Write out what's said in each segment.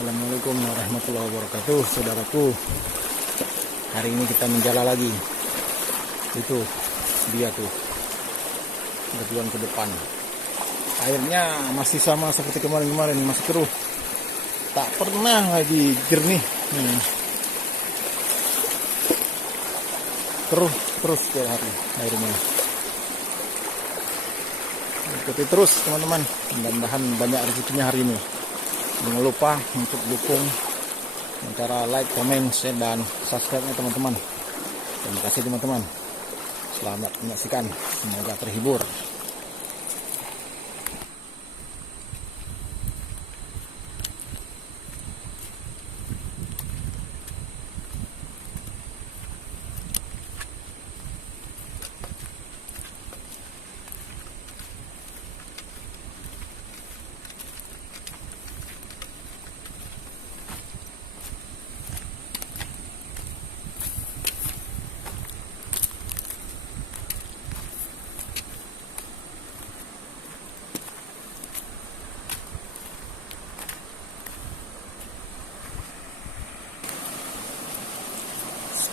Assalamualaikum warahmatullahi wabarakatuh, saudaraku. Hari ini kita menjala lagi. Itu dia tuh, berjuang ke depan. Airnya masih sama seperti kemarin-kemarin, masih keruh. Tak pernah lagi jernih. Keruh terus setiap hari airnya. Ikuti terus teman-teman. Mudah-mudahan banyak rezekinya hari ini. Jangan lupa untuk dukung dengan cara like, comment, share, dan subscribe-nya teman-teman. Terima kasih teman-teman. Selamat menyaksikan. Semoga terhibur.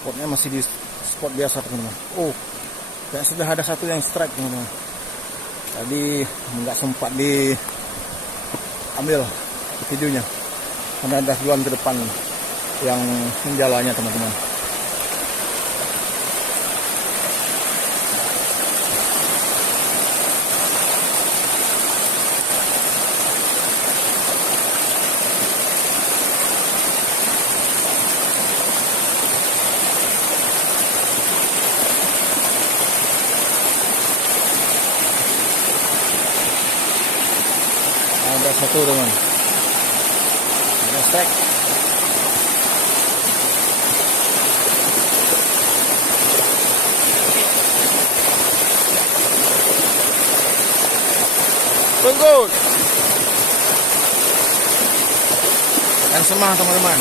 Spotnya masih di spot biasa teman-teman. Oh, dan sudah ada satu yang strike teman-teman. Tadi nggak sempat diambil videonya karena ada duluan ke depan yang menjalanya teman-teman. Ada satu teman, ada strike. Tunggu dan semangat teman-teman.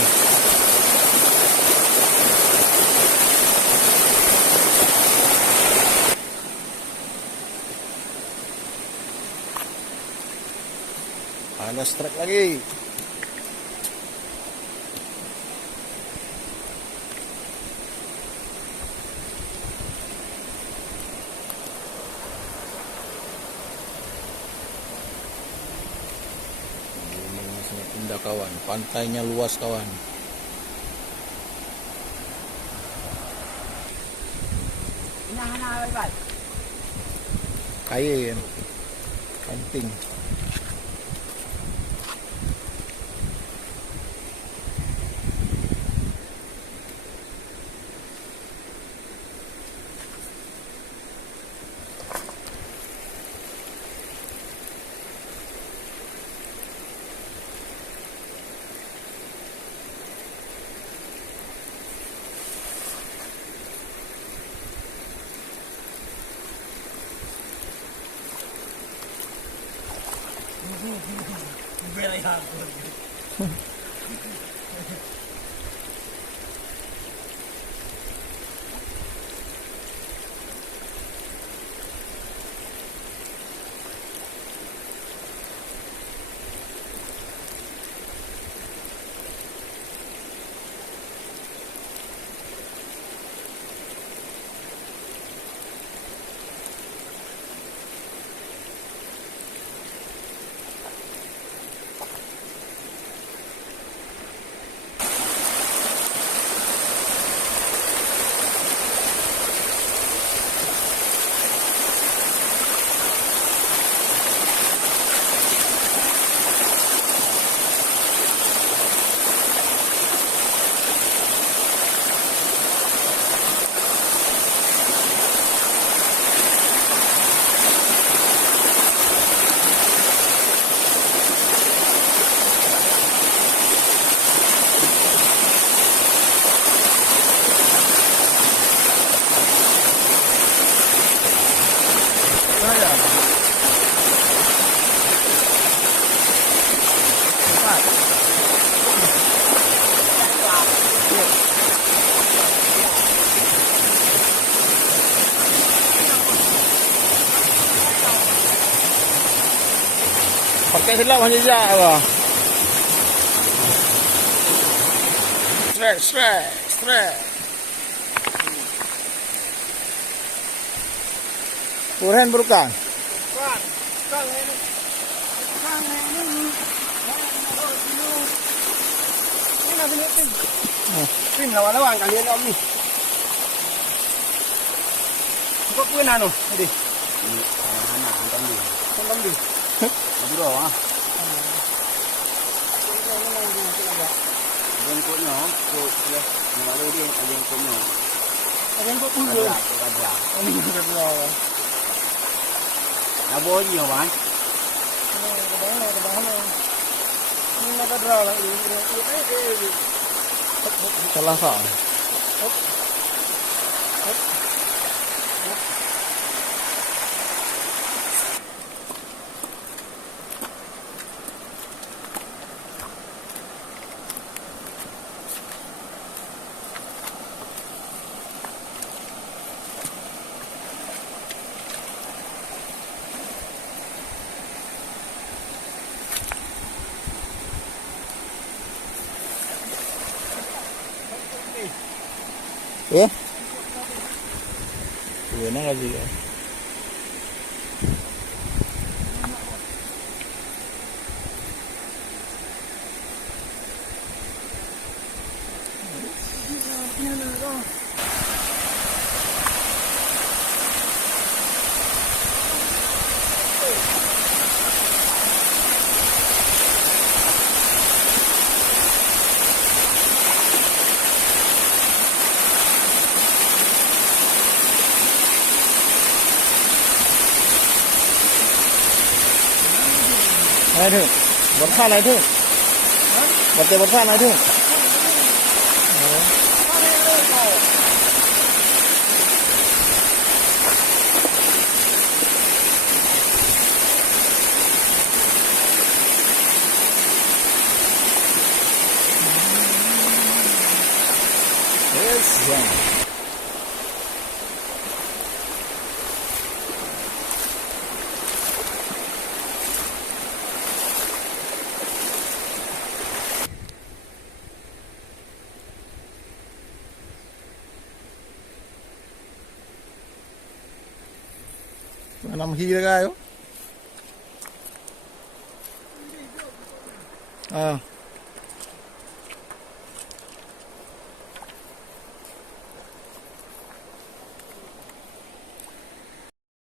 Ada strike lagi. Ini sangat indah kawan, pantainya luas kawan. Kain, camping. Pakai selap hanya jejak apa? Stress. Purhen bukan? Bukan. Kang ini. Ini nasi tim. Tim lawan-lawan kalian om ni. Kau punya nano, tadi. Ini anak antam dia. Antam dia. Abu doa. Jengkoknya, kok ya, nak ada dia jengkoknya. Jengkok pun dia. Ada. Ini ada. Nak bawa ni kawan. Ini nak ada lah. Salah sah. Ya? Enak aja ya. Này thử, bật pha này thử. Bật pha này thử. Yes, yeah. Nằm khi ra gai không? À.